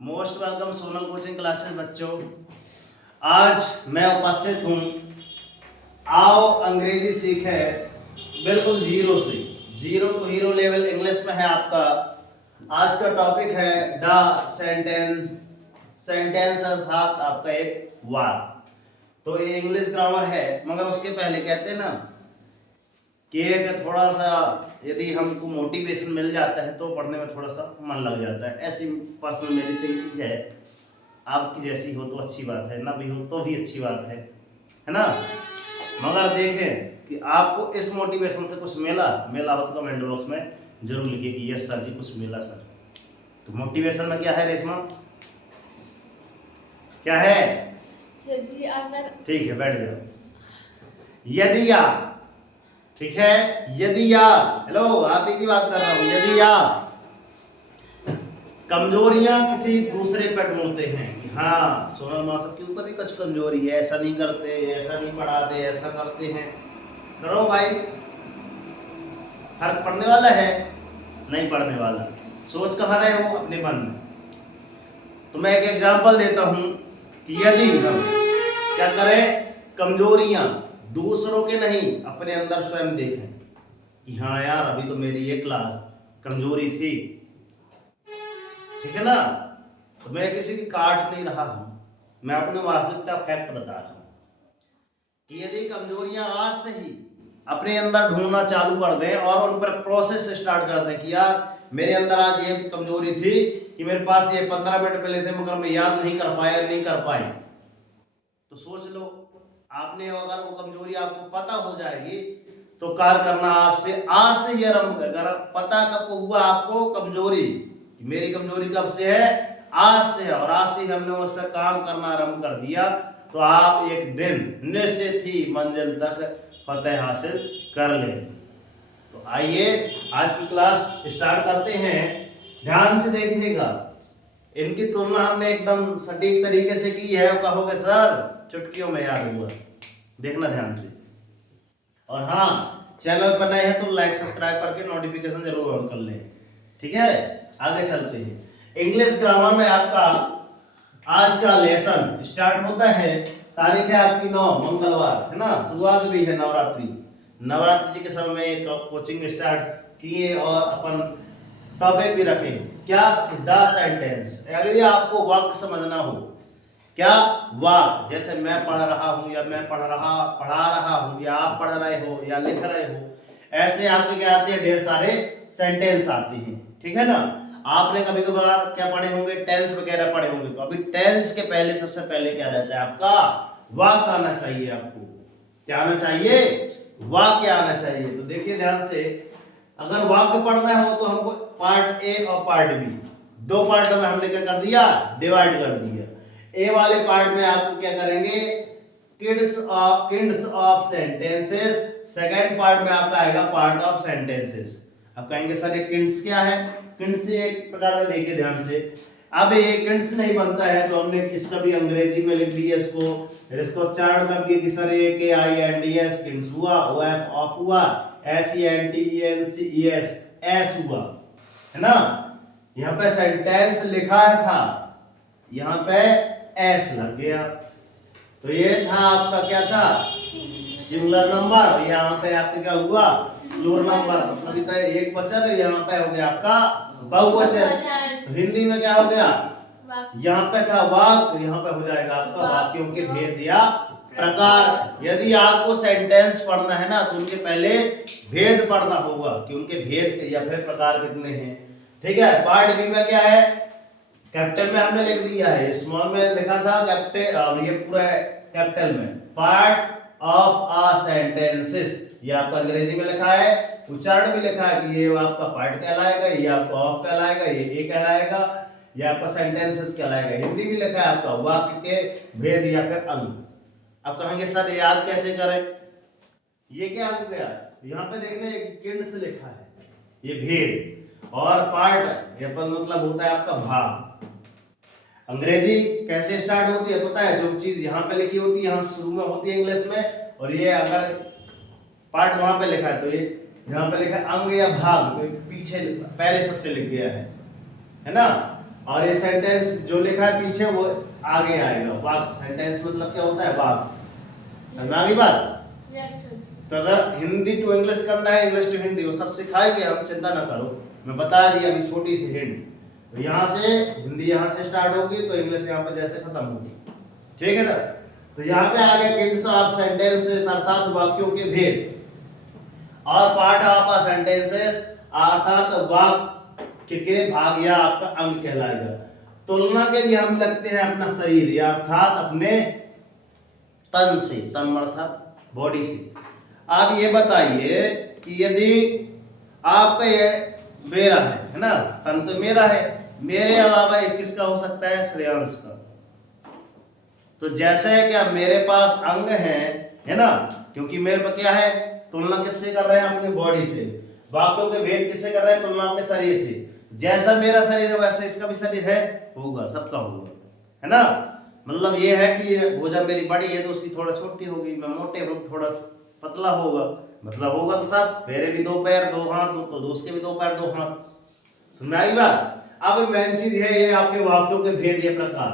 Most welcome Sonal coaching classes बच्चों। आज मैं उपस्थित हूँ आओ अंग्रेजी सीखे बिल्कुल जीरो से। Zero to hero level English में है आपका। आज का टॉपिक है द सेंटेंस। सेंटेंस अर्थात आपका एक वाक्य। तो ये इंग्लिश ग्रामर है, मगर उसके पहले कहते हैं ना कि एक थोड़ा सा यदि हमको मोटिवेशन मिल जाता है तो पढ़ने में थोड़ा सा मन लग जाता है। ऐसी पर्सनल मेरी थिंकिंग है। आपकी जैसी हो तो अच्छी बात है, ना भी हो तो भी अच्छी बात है ना। मगर देखें कि आपको इस मोटिवेशन से कुछ मिला हो तो कमेंट बॉक्स में जरूर लिखिए कि यस सर जी कुछ मिला सर। तो मोटिवेशन में क्या है रेशमा, क्या है? यदि अगर ठीक है, बैठ जाओ। यदि आप, ठीक है, यदि आप, हेलो आप ही की बात कर रहा हूं, यदि आप कमजोरियां किसी दूसरे पर ढूंढते हैं कि हाँ सोनल माँ सबके ऊपर भी कुछ कमजोरी है, ऐसा नहीं करते, ऐसा नहीं पढ़ाते, ऐसा करते हैं, करो भाई, फर्क पड़ने वाला है? नहीं पड़ने वाला। सोच कहाँ रहे हो? अपने मन में। तो मैं एक एग्जांपल देता हूं कि यदि हम क्या करें, कमजोरियां दूसरों के नहीं अपने अंदर स्वयं देखें कि हाँ यार अभी तो मेरी ये कमजोरी थी, ठीक है ना। तो मैं किसी की काट नहीं रहा हूं, मैं अपनी वास्तविकता फैक्ट बता रहा हूं कि यदि कमजोरियां आज से ही अपने अंदर ढूंढना चालू कर दें और उन पर प्रोसेस स्टार्ट कर दें कि यार मेरे अंदर आज ये कमजोरी थी कि मेरे पास ये 15 मिनट पहले थे मगर मैं याद नहीं कर पाया, नहीं कर पाई, तो सोच लो आपने अगर वो कमजोरी आपको पता हो जाएगी तो कार्य करना आपसे आज से ही आरंभ। अगर पता कब हुआ आपको कमजोरी, मेरी कमजोरी कब से है? आज से। और आज से हमने उस पर काम करना आरंभ कर दिया तो आप एक दिन निश्चित ही मंजिल तक फतेह हासिल कर ले। तो आइए आज की क्लास स्टार्ट करते हैं। ध्यान से देखिएगा, इनकी तुलना हमने एकदम सटीक तरीके से की है। कहोगे सर चुटकियों में याद हुआ, देखना ध्यान से। और हाँ, चैनल पर नए हैं तो लाइक सब्सक्राइब करके नोटिफिकेशन जरूर ऑन कर लें, ठीक है। आगे चलते हैं। इंग्लिश ग्रामर में आपका आज का लेसन स्टार्ट होता है। तारीख है आपकी 9 मंगलवार, है ना। शुरुआत भी है नवरात्रि। नवरात्रि के समय में कोचिंग स्टार्ट किए और अपन टॉपिक भी रखे क्या, द सेंटेंस। यदि आपको वाक्य समझना हो, क्या वाक्य, जैसे मैं पढ़ रहा हूं या मैं पढ़ा रहा हूं या आप पढ़ रहे हो या लिख रहे हो, ऐसे आपके क्या आते हैं, ढेर सारे सेंटेंस आते हैं, ठीक है ना। आपने कभी कभार क्या पढ़े होंगे, टेंस वगैरह पढ़े होंगे। तो अभी टेंस के पहले सबसे पहले क्या रहता है आपका, वाक्य आना चाहिए। आपको क्या आना चाहिए? वाक्य आना चाहिए। तो देखिए ध्यान से, अगर वाक्य पढ़ना हो तो हमको पार्ट ए और पार्ट बी, दो पार्टों में हमने क्या कर दिया, डिवाइड कर दिया। ए वाले पार्ट में आपको क्या करेंगे, किंड्स ऑफ सेंटेंसेस। सेकंड पार्ट में आपका आएगा पार्ट ऑफ सेंटेंसेस। अब कहेंगे सर ये किंड्स क्या है? किंड्स एक प्रकार का, देखिए ध्यान से, अब ये किंड्स नहीं बनता है तो हमने इसका भी अंग्रेजी में लिख दिया इसको चार्ट कर दिया कि सर ये K I N D S kinds हुआ, ओ एफ ऑफ हुआ, S E N T E N C E S S हुआ, है ना। यहाँ पे सेंटेंस लिखा था, यहाँ पे एस लग गया। तो ये था आपका क्या था, सिंगुलर नंबर। यहाँ पे आपका क्या हुआ, प्लूरल नंबर, मतलब इतना एक वचन, यहाँ पे हो गया आपका बहुवचन। तो हिंदी में क्या हो गया, यहाँ पे था वाक्य, यहाँ पे हो जाएगा आपका वाक्यों के भेद या प्रकार। यदि आपको सेंटेंस पढ़ना है ना तो उनके पहले भेद पढ़ना होगा कि उनके भेद या फिर प्रकार कितने हैं, ठीक है। पार्ट बी में क्या है, कैपिटल में हमने लिख दिया है, स्मॉल में लिखा था कैपिटल, और ये पूरा कैपिटल में, पार्ट ऑफ अ सेंटेंसेस। ये आपका अंग्रेजी में लिखा है, उच्चारण भी लिखा है कि ये आपका पार्ट कहलाएगा, ये आपका ऑफ कहलाएगा, ये ए कहलाएगा, ये आपका सेंटेंसेस कहलाएगा। हिंदी भी लिखा है आपका वाक्य के भेद या फिर अंग। अब कहेंगे सर याद कैसे करें, ये क्या हो गया, यहाँ पे देखने किंड्स लिखा है, ये भेद, और पार्ट ये पर मतलब होता है आपका भाग। अंग्रेजी कैसे स्टार्ट होती है पता है, जो चीज यहाँ पे लिखी होती है यहाँ शुरू में होती है इंग्लिश में, और ये अगर पार्ट वहां पे लिखा है तो ये यहाँ पे लिखा है अंग या भाग, तो पीछे पहले सबसे लिख गया है ना। और ये सेंटेंस जो लिखा है पीछे वो आगे आएगा। वाक्य सेंटेंस मतलब क्या होता है? वाक्य। समझ में आ गई बात? Yes, sir. तो अगर हिंदी टू इंग्लिश करना है, इंग्लिश टू हिंदी, वो सब सिखाएंगे हम, चिंता ना करो। मैं बता दिया अभी छोटी सी हिंट। तो यहाँ से हिंदी यहाँ से स्टार्ट होगी तो इंग्लिश यहाँ पर जैसे खत्म होगी, ठीक है ना। तो यहाँ पे आ गया किंड्स ऑफ सेंटेंसेस अर्थात वाक्यों के भेद, और पार्ट ऑफ सेंटेंसेस अर्थात वाक्य के भाग या आपका अंग कहलाएगा। तुलना के लिए हम लगते हैं अपना शरीर या अर्थात अपने तन से, तन अर्थात बॉडी से। आप ये बताइए कि यदि आपका ये मेरा है ना, तन तो मेरा है, मेरे अलावा एक किसका हो सकता है? श्रेयांश का। तो जैसे है क्या मेरे पास अंग है ना, क्योंकि मेरे पर क्या है? तुलना किससे कर रहे हैं? अपनी बॉडी से। वाक्यों के भेद किससे कर रहे हैं? तुलना अपने शरीर से। जैसा मेरा शरीर है वैसा इसका भी शरीर है, होगा, सबका होगा, है ना। मतलब ये है कि भुजा मेरी बड़ी है तो उसकी थोड़ा छोटी होगी, मैं मोटे हूँ थोड़ा पतला होगा, मतलब होगा तो सब। मेरे भी 2 पैर 2 हाथ, तो उसके भी 2 पैर 2 हाथ। समझ में आई बात? अब मेन चीज है ये आपके वाक्यों के भेद ये प्रकार।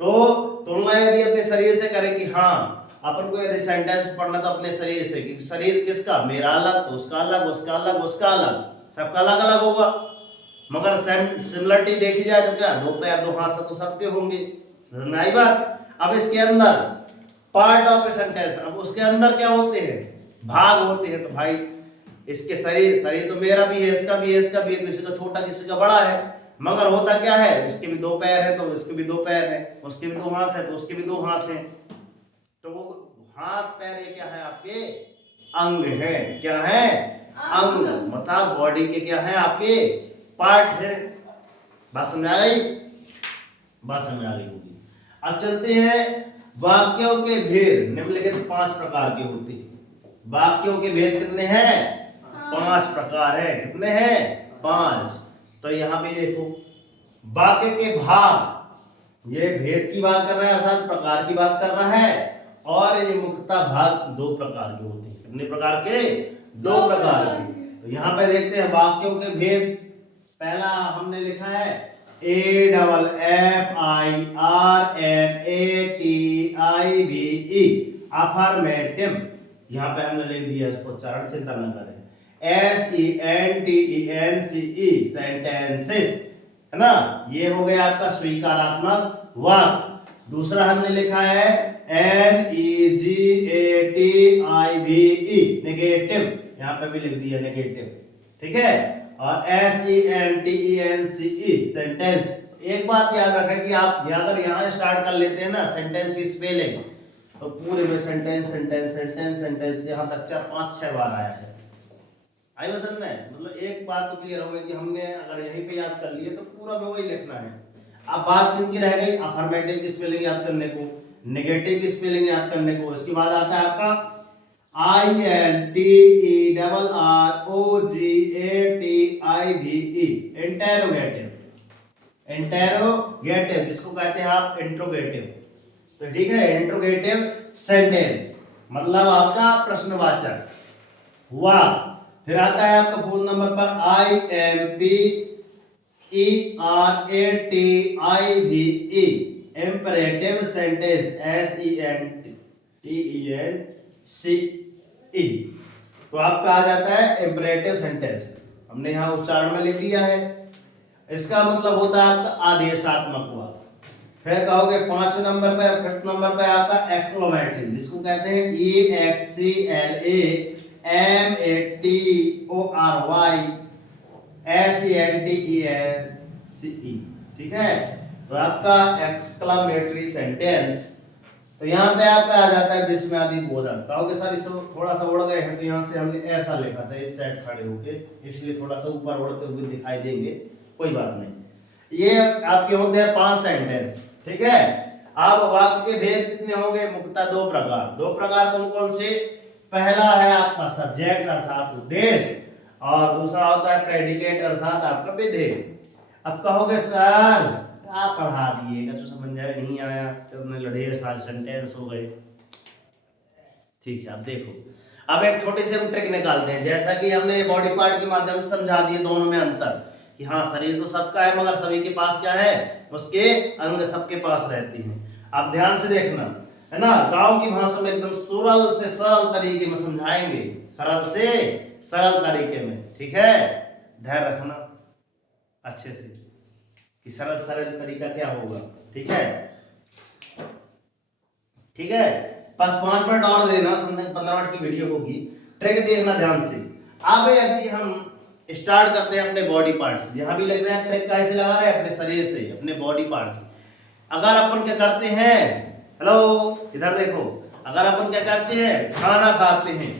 तो तुलना यदि अपने शरीर से करें कि हाँ अपन को यदि सेंटेंस पढ़ना तो अपने शरीर से, कि शरीर किसका? मेरा अलग, तो उसका अलग, उसका अलग, उसका अलग, सबका अलग अलग होगा। मगर सिमिलरिटी देखी जाए तो क्या 2 पैर 2 हाथ से तो सबके होंगे। समझ में आई बात? अब इसके अंदर पार्ट ऑफ ए सेंटेंस, अब उसके अंदर क्या होते हैं? भाग होते हैं। तो भाई इसके शरीर तो मेरा भी है, इसका भी है, इसका भी है, किसी का छोटा किसी का बड़ा है, मगर होता क्या है? इसके भी 2 पैर है तो इसके भी 2 पैर है, उसके भी 2 हाथ है तो उसके भी 2 हाथ हैं। तो वो हाथ पैर ये क्या है? आपके अंग है। क्या है? अंग, मतलब बॉडी के क्या है? आपके पार्ट है। बात समझ आ गई? बात समझ आ गई होगी। अब चलते हैं वाक्यों के भेद निम्नलिखित 5 प्रकार के होते हैं। वाक्यों के भेद कितने हैं? 5 प्रकार है। कितने हैं? 5। तो यहाँ पे देखो वाक्य के भाग, ये भेद की बात कर रहा है अर्थात प्रकार की बात कर रहा है, और ये मुख्यतः भाग 2 प्रकार के होते हैं। कितने प्रकार के? 2 प्रकार के। तो यहाँ पे देखते हैं वाक्यों के भेद। पहला हमने लिखा है AFFIRMATIVE, अफर्मेटिव। यहाँ पे हमने लिख दिया इसको उच्चारण, चिंता न करें। SENTENCE, सेंटेंसेस, है ना। ये हो गया आपका स्वीकारात्मक वाक्य। दूसरा हमने लिखा है NEGATIVE, नेगेटिव, यहाँ पे भी लिख दिया नेगेटिव, ठीक है। और SENTENCE, सेंटेंस। एक बात याद रखें कि आप अगर यहाँ स्टार्ट कर लेते हैं ना सेंटेंस की स्पेलिंग, तो पूरे में सेंटेंस सेंटेंस सेंटेंस सेंटेंस यहाँ तक 4-5-6 बार आया है। आई समझ में? मतलब एक बात तो क्लियर हो गई कि हमने अगर यहीं पे याद कर लिए तो पूरा में वही लिखना है। अब बात किनकी रह गई? अफर्मेटिव की स्पेलिंग याद करने को, नेगेटिव की स्पेलिंग याद करने को। इसके बाद आता है आपका INTERROGATIVE, इंटेरोगेटिव। इंटेरोगेटिव जिसको कहते हैं आप इंट्रोगेटिव। तो ठीक है, इंट्रोगेटिव सेंटेंस मतलब आपका प्रश्नवाचक हुआ। फिर आता है आपका फोन नंबर पर IMPERATIVE, इंपरेटिव सेंटेंस, SENTENCE। तो आपका आ जाता है इंपरेटिव सेंटेंस। हमने यहाँ उच्चारण में लिख दिया है। इसका मतलब होता है आपका आदेशात्मक वाक्य। फिर कहोगे 5 नंबर पे, 5th नंबर पे आपका एक्सक्लेमेटरी, जिसको कहते हैं EXCLAMATORYSENTENCE, ठीक है। तो आपका एक्सक्लेमेटरी सेंटेंस। तो यहाँ पे आपका आ जाता है विस्मयादि बोधक। कहोगे सर इसे थोड़ा सा उड़ गए हैं, तो यहाँ से हमने ऐसा लिखा था इस साइड खड़े होके, इसलिए थोड़ा सा ऊपर उड़ते हुए दिखाई देंगे, कोई बात नहीं। ये आपके होते हैं 5 सेंटेंस, ठीक है। अब वाक्य के भेद कितने होंगे? मुख्यतः 2 प्रकार। 2 प्रकार कौन कौन से? पहला है आपका सब्जेक्ट अर्थात उद्देश्य, और दूसरा होता है प्रेडिकेट अर्थात आपका विधेय। अब कहोगे सर आप पढ़ा दिएगा तो समझ जाए, नहीं आया तो ढेर सारे सेंटेंस हो गए। ठीक है, अब देखो, अब एक छोटी सी हम ट्रिक निकालते हैं। जैसा कि हमने बॉडी पार्ट के माध्यम से समझा दिए दोनों में अंतर, कि हाँ शरीर तो सबका है मगर सभी के पास क्या है, उसके अंग सबके पास रहती हैं। आप ध्यान से देखना, है ना, गांव की भाषा में एकदम सरल से सरल तरीके में समझाएंगे, सरल से सरल तरीके में, ठीक है। ध्यान रखना अच्छे से कि सरल सरल तरीका क्या होगा, ठीक है। ठीक है, बस 5 मिनट और देना, समझे 15 मिनट की वीडियो होगी। ट्रिक देखना ध्यान से। अब यदि हम स्टार्ट करते हैं अपने बॉडी पार्ट्स, यहाँ भी लग रहा है ट्रिक कैसे लगा रहे हैं, अपने शरीर से, अपने बॉडी पार्ट्स। अगर अपन क्या करते हैं, हेलो इधर देखो, अगर अपन क्या करते हैं, खाना खाते हैं,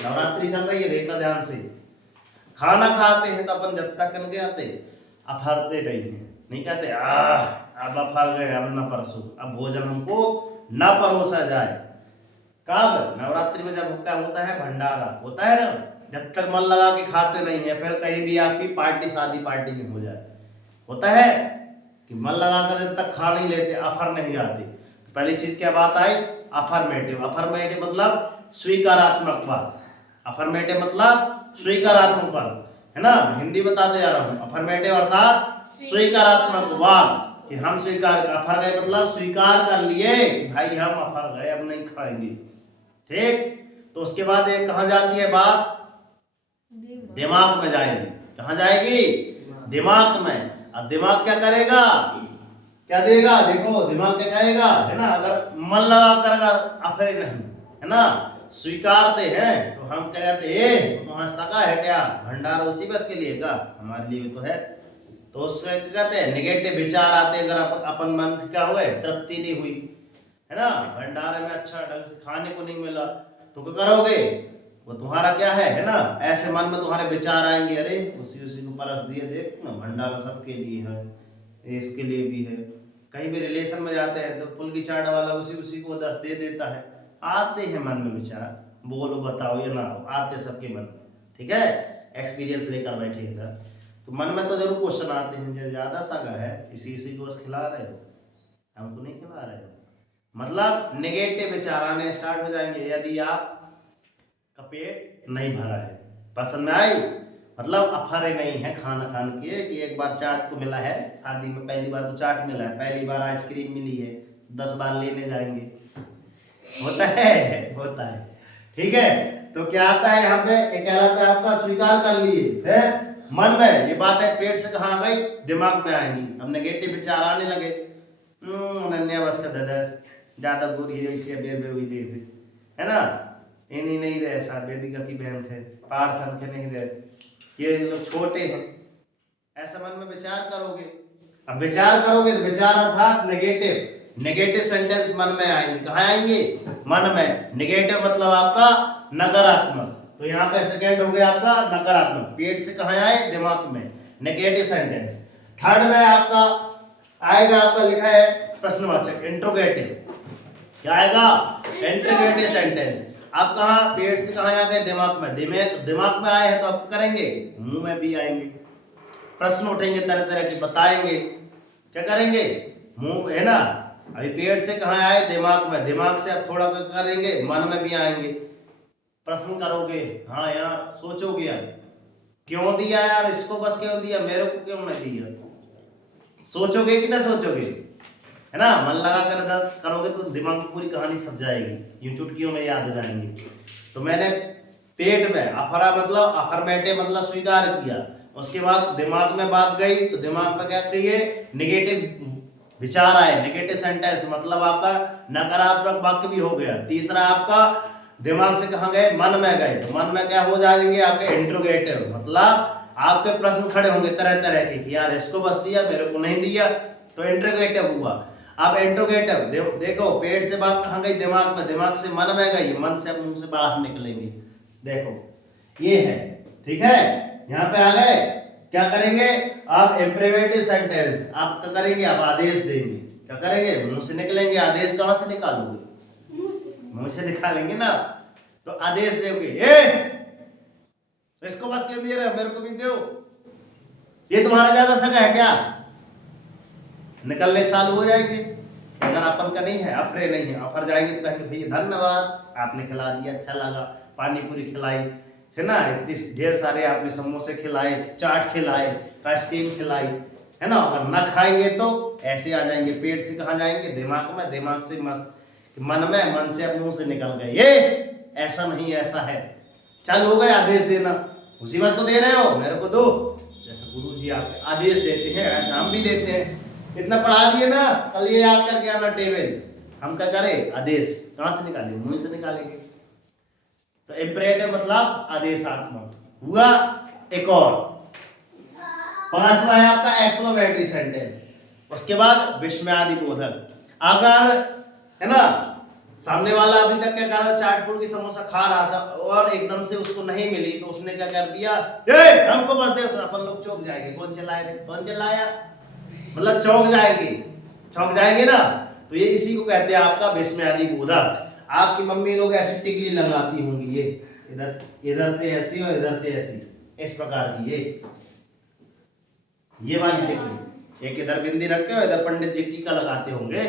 नवरात्रि चल रही है, देखना ध्यान से, खाना खाते हैं तो अपन जब तक क्या कहते, अफरते नहीं है, नहीं कहते अब अफर गए, अब न परसो, अब भोजन हमको न परोसा जाए। कब, नवरात्रि में जब क्या होता है, भंडारा होता है ना, जब तक मन लगा के खाते नहीं है, फिर कहीं भी आपकी पार्टी शादी पार्टी में हो जाए, होता है कि मन लगा कर जब तक खा नहीं लेते, अफर नहीं आती। तो पहली चीज क्या बात आई, अफर्मेटिव। अफर्मेटिव मतलब स्वीकारात्मक बात, अफर्मेटिव मतलब स्वीकारात्मक बात, है ना, हिंदी बताते जा रहा हूँ। अफर्मेटिव अर्थात स्वीकारात्मक बात, कि हम स्वीकार, अफर गए मतलब स्वीकार कर लिए कि भाई हम अफर गए, अब नहीं खाएंगे, ठीक। तो उसके बाद ये कहाँ जाती है बात, दिमाग में जाएगी। कहाँ जाएगी, दिमाग में। अब दिमाग क्या करेगा, क्या देगा, देखो दिमाग क्या करेगा, है ना, अगर मन लगा करेगा अफरे नहीं, है ना, स्वीकारते हैं तो हम क्या कहते हैं, वहां सका है क्या, भंडार उसी बस के लिए का, हमारे लिए भी तो है। तो उससे क्या कहते हैं, निगेटिव विचार आते हैं, अगर अपन मन क्या हुए, तृप्ति नहीं हुई, है ना, भंडारे में अच्छा ढंग से खाने को नहीं मिला, तो क्या करोगे, वो तुम्हारा क्या है ना, ऐसे मन में तुम्हारे विचार आएंगे, अरे उसी उसी को परस दिए, देख ना भंडारा सबके लिए है, इसके लिए भी है। कहीं भी रिलेशन में जाते हैं तो पुल की चाट वाला उसी उसी को 10 दे देता है। आते हैं मन में विचार, बोलो बताओ या ना हो, आते सबके मन में, ठीक है, एक्सपीरियंस लेकर बैठे इधर, तो मन में तो जरूर क्वेश्चन आते हैं, जो ज्यादा सगा है इसी इसी को खिला रहे हो, हमको नहीं खिला रहे हो, मतलब नेगेटिव विचार आने स्टार्ट हो जाएंगे यदि आप का पेट नहीं भरा है। पसंद में आई, मतलब अफरे नहीं है खाना खाने के, कि एक बार चाट तो मिला है शादी में, पहली बार तो चाट मिला है, पहली बार आइसक्रीम मिली है, 10 बार लेने जाएंगे, होता है, होता है, ठीक है। तो क्या आता है यहाँ पे, क्या कहलाता है, आपका स्वीकार कर लिए, फिर मन में ये बात है, पेट से कहाँ आ गई, दिमाग में आएंगी, अब नेगेटिव विचार आने लगे, अनन्या बस का दादा ज्यादा बुरी है, इसे बेर बेर हुई दे, है ना, इन्हीं नहीं रहे साथ, वेदिका की बहन थे, पार्थन के नहीं रहे, ये लोग छोटे हैं, ऐसा मन में विचार करोगे। अब विचार करोगे तो विचार अर्थात नेगेटिव, नेगेटिव सेंटेंस मन में आएंगे, कहाँ आएंगे, मन में। नेगेटिव मतलब आपका नकारात्मक, तो यहाँ पे सेकेंड हो गया आपका नकारात्मक, पेट से कहाँ आए, दिमाग में, नेगेटिव सेंटेंस। थर्ड में आपका आएगा, आपका लिखा है प्रश्नवाचक, इंट्रोगेटिव, क्या आएगा, इंट्रोगेटिव सेंटेंस। आप कहाँ, पेट से कहाँ आ गए, दिमाग में, दिमाग में आए हैं तो आप करेंगे, मुंह में भी आएंगे, प्रश्न उठेंगे तरह तरह के, बताएंगे, क्या करेंगे, मुंह, है ना, अभी पेट से कहाँ आए, दिमाग में, दिमाग से आप थोड़ा करेंगे, मन में भी आएंगे, प्रश्न करोगे, हाँ यहाँ सोचोगे यार, क्यों दिया यार इसको, बस क्यों दिया, मेरे को क्यों नहीं दिया, सोचोगे कि ना सोचोगे, है ना, मन लगा कर करोगे तो दिमाग में पूरी कहानी छप जाएगी, यूं चुटकियों में याद हो जाएंगी। तो मैंने पेट में अफरा मतलब अफर्मेटिव मतलब स्वीकार किया, उसके बाद दिमाग में बात गई तो दिमाग में क्या कहिए, नेगेटिव विचार आए, नेगेटिव सेंटेंस मतलब आपका नकारात्मक वाक्य भी हो गया। तीसरा आपका दिमाग से कहाँ गए, मन में गए, तो मन में क्या हो जाएंगे आपके, इंट्रोगेटिव मतलब आपके प्रश्न खड़े होंगे तरह तरह के, कि यार इसको बस दिया, मेरे को नहीं दिया, तो इंट्रोगेटिव हुआ। अब इंट्रोगेटिव देखो, पेट से बात कहाँ गई, दिमाग में, दिमाग से मन में गई, मन से मुंह से बाहर निकलेंगे, देखो ये है, ठीक है, यहाँ पे आ गए। क्या करेंगे, आप इंप्रेवेटिव सेंटेंस आप क्या करेंगे, आप आदेश देंगे, क्या करेंगे, मुंह से निकलेंगे, आदेश कहाँ से निकालोगे, मुंह से निकालेंगे ना, तो आदेश देंगे, इसको बस क्यों दे रहे हो, मेरे को भी दो, ये तुम्हारा ज्यादा सगा है क्या, निकलने चालू हो जाएंगे। अगर अपन का नहीं है, अफरे नहीं है, अफर जाएंगे तो कहेंगे भैया धन्यवाद आपने खिला दिया, अच्छा लगा, पानी पूरी खिलाई, है ना, इतनी ढेर सारे आपने समोसे खिलाए, चाट खिलाए, आइसक्रीम खिलाई, है ना, अगर ना खाएंगे तो ऐसे आ जाएंगे, पेट से कहाँ जाएंगे, दिमाग में, दिमाग से मस्त मन में, मन से अब मुंह से निकल गए, ये ऐसा नहीं ऐसा है, चल हो गए आदेश देना, उसी बस को दे रहे हो मेरे को दो, जैसे गुरु जी आप आदेश देते हैं ऐसा हम भी देते हैं। इतना पढ़ा दिए ना, कल ये याद करके आना टेबल, हम क्या करें, आदेश कहाँ से निकालेंगे, मुंह से निकालेंगे। तो इम्परेटिव मतलब आदेशात्मक हुआ। एक और पांचवा है आपका एक्सक्लेमेटरी सेंटेंस, उसके बाद विस्मयादि बोधक। अगर है ना सामने वाला अभी तक क्या कर रहा था, चाट फूट की समोसा खा रहा था और एकदम से उसको नहीं मिली तो उसने क्या कर दिया, ए हमको बस दे, तो अपन लोग चौंक जाएंगे, कौन चिल्लाए रे, कौन चिल्लाया, मतलब चौंक जाएंगे, चौंक जाएंगे ना। तो ये इसी को कहते हैं आपका विस्मयादि बोधक। आपकी मम्मी लोग ऐसी टिकली लगाती होंगी, ये इधर इधर से ऐसी और इधर से ऐसी, इस प्रकार की ये वाली टिकली, एक इधर बिंदी रख के और इधर पंडित जी टीका लगाते होंगे,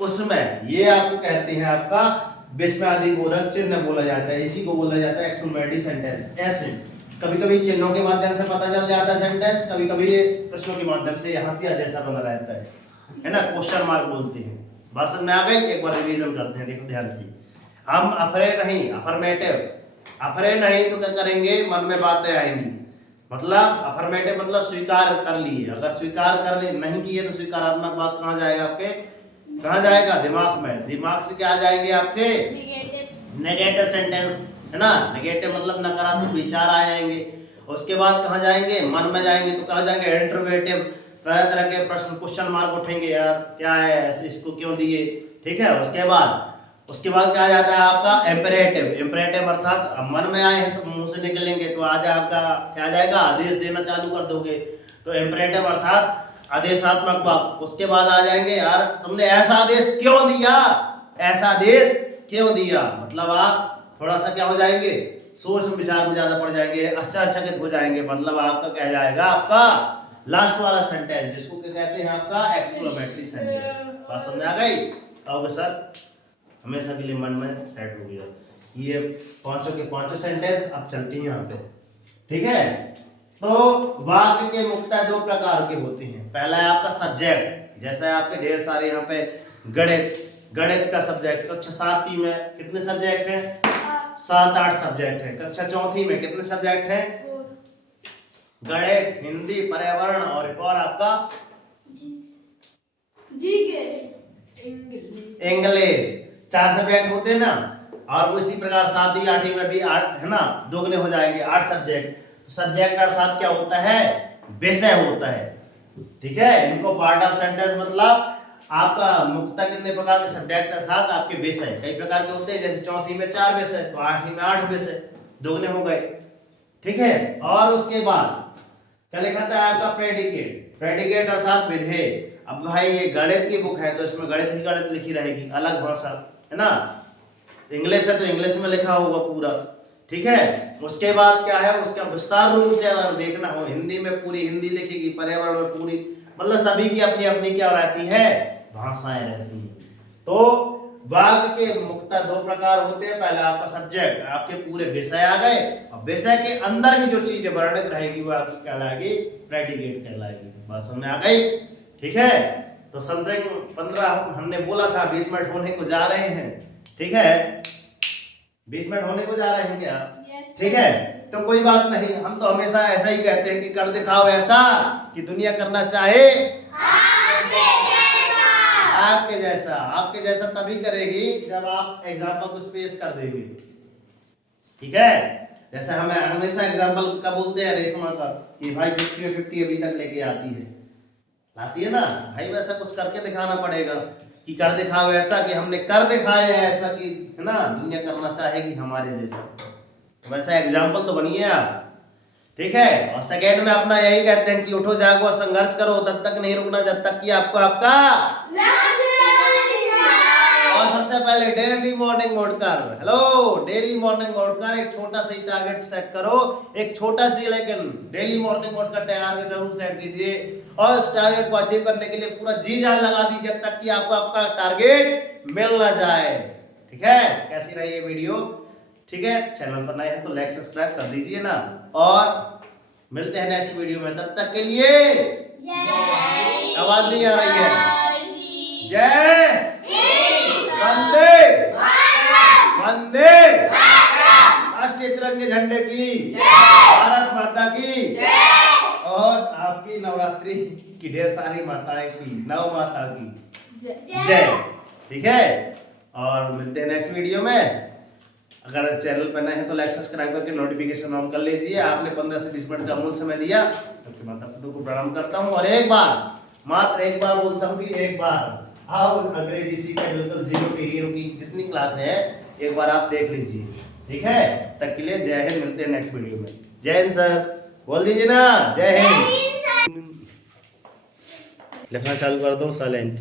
उसमें ये आपको कहते हैं आपका विस्मयादि बोधक चिन्ह बोला जाता है, इसी को बोला जाता है एक्सक्लेमेटरी सेंटेंस। ऐसे कभी कभी चिन्हों के माध्यम से पता चल जाता है सेंटेंस, कभी कभी ये प्रश्नों के माध्यम से हंसिया जैसा बना रहता है ना, क्वेश्चन मार्क बोलते हैं। बात समझ में आ गई, एक बार रिवीजन करते हैं, देखो ध्यान से। हम अफरे नहीं, अफर्मेटिव, अफरे नहीं तो क्या करेंगे, मन में बातें आएंगी, मतलब अफर्मेटिव मतलब स्वीकार कर लिए, अगर स्वीकार कर ले नहीं किए तो स्वीकारात्मक बात कहाँ जाएगा आपके, कहाँ जाएगा, दिमाग में, दिमाग से क्या आ जाएंगे आपके नेगेटिव सेंटेंस, है ना, नेगेटिव मतलब नकारात्मक विचार आ जाएंगे। उसके बाद कहाँ जाएंगे, मन में जाएंगे, तो कहाँ जाएंगे इंटरोगेटिव, तरह तरह के प्रश्न, क्वेश्चन मार्क उठेंगे, यार क्या है ऐसे, इसको क्यों दिए, ठीक है। उसके बाद क्या आ जाता है आपका इम्परेटिव, इम्परेटिव अर्थात मन में आए हैं तो मुंह से निकलेंगे, तो आज आपका क्या जाएगा, आदेश देना चालू कर दोगे, तो इम्परेटिव अर्थात आदेशात्मक वाक्य। उसके बाद आ जाएंगे, यार तुमने ऐसा आदेश क्यों दिया, ऐसा आदेश क्यों दिया, मतलब आप थोड़ा सा क्या हो जाएंगे, सोच विचार में ज्यादा पड़ जाएंगे, आश्चर्यचकित हो जाएंगे, मतलब आपका क्या जाएगा, आपका लास्ट वाला सेंटेंस, जिसको क्या कहते हैं आपका एक्सक्लेमेटरी सेंटेंस। बात समझ आ गई, आओगे सर, हमेशा के लिए मन में सेट हो गया। ये पांचों के पांचों सेंटेंस अब चलती हैं यहाँ पे, ठीक है। तो वाक्य के मुक्ता दो प्रकार के होते हैं, पहला है आपका सब्जेक्ट, जैसा है आपके ढेर सारे यहाँ पे गणित, गणित का सब्जेक्ट, कक्षा 7 में कितने सब्जेक्ट हैं, 7-8 सब्जेक्ट हैं। कक्षा 4 में कितने सब्जेक्ट हैं, गणित, हिंदी, पर्यावरण और एक और आपका इंग्लिश, 4 सब्जेक्ट होते हैं ना। और उसी प्रकार 7वीं 8वीं में भी 8 है ना, दोगुने हो जाएंगे 8 सब्जेक्ट। तो सब्जेक्ट अर्थात क्या होता है, विषय होता है, ठीक है। इनको पार्ट ऑफ सेंटेंस मतलब आपका मुक्ता कितने प्रकार के सब्जेक्ट अर्थात आपके विषय कई प्रकार के होते हैं, जैसे 4वीं में 4 विषय, तो 8वीं में 8 विषय, दोगुने हो गए, ठीक है। और उसके बाद क्या लिखा था आपका प्रेडिकेट, प्रेडिकेट अर्थात विधेय। अब भाई ये गणित की बुक है तो इसमें गणित ही गणित लिखी रहेगी, अलग भाषा है ना, इंग्लिश है तो इंग्लिश में लिखा होगा पूरा, ठीक है। उसके बाद क्या है, उसका विस्तार रूप से अगर देखना हो, हिंदी में पूरी हिंदी लिखेगी, पर्यावरण में पूरी, मतलब सभी की अपनी अपनी क्या रहती है, भाषाएं रहती हैं। तो वाक्य के मुक्ता दो प्रकार होते हैं, पहला आपका सब्जेक्ट, आपके पूरे विषय आ गए, और विषय के अंदर भी जो चीजें वर्णित रहेगी वो आपकी कहलाएगी प्रेडिकेट कहलाएगी। बात समझ में आ गई, ठीक है। तो समथिंग 15 हमने बोला था 20 मिनट होने को जा रहे हैं, ठीक है, 20 मिनट होने को जा रहे हैं क्या, ठीक है। तो कोई बात नहीं, हम तो हमेशा ऐसा ही कहते हैं कि कर दिखाओ ऐसा कि दुनिया करना चाहे आपके जैसा। आपके जैसा तभी करेगी जब आप एग्जाम्पल कुछ पेश कर देंगे, ठीक है। जैसे हमें हमेशा एग्जाम्पल का बोलते हैं रेशमा का कि भाई 50 अभी तक लेके आती है ना भाई, वैसा कुछ करके दिखाना पड़ेगा कि कर दिखाओ ऐसा कि हमने कर दिखाया है ऐसा कि है ना दुनिया करना चाहेगी हमारे जैसा, तो वैसा एग्जाम्पल तो बनिए आप, ठीक है। और सेकेंड में अपना यही कहते हैं कि उठो जागो संघर्ष करो, तब तक नहीं रुकना जब तक कि आपको आपका, और सबसे पहले डेली मॉर्निंग उठकर, हेलो डेली मॉर्निंग उठकर एक छोटा सा टारगेट सेट करो, एक छोटा सी लेकिन डेली मॉर्निंग उठकर टारगेट जरूर सेट कीजिए, और उस टारगेट को अचीव करने के लिए पूरा जी जान लगा दीजिए जब तक कि आपको आपका टारगेट मिल ना जाए, ठीक है। कैसी रही ये वीडियो, ठीक है, चैनल पर नए हैं तो लाइक सब्सक्राइब कर दीजिए ना, और मिलते हैं नेक्स्ट वीडियो में। तब तक के लिए आवाज नहीं आ रही है। जय वंदे वंदे राष्ट्रीय तिरंगे झंडे की, भारत माता की, और आपकी नवरात्रि की ढेर सारी माताएं की, नव माता की जय। ठीक है, और मिलते हैं नेक्स्ट वीडियो में। अगर चैनल पर नए हैं तो लाइक सब्सक्राइब करके नोटिफिकेशन ऑन कर लीजिए। आपने 15 से 20 मिनट का अमूल्य समय दिया, तो माता पिता को प्रणाम करता हूँ। और एक बार, मात्र एक बार बोलता हूँ कि एक बार आओ अंग्रेजी सीखे, बिल्कुल 0 to hero की जितनी क्लास है एक बार आप देख लीजिए। ठीक है, तब के लिए जय हिंद। मिलते हैं नेक्स्ट वीडियो में। जय हिंद सर, बोल दीजिए ना, जय हिंद। लिखना चालू कर दो, साइलेंट।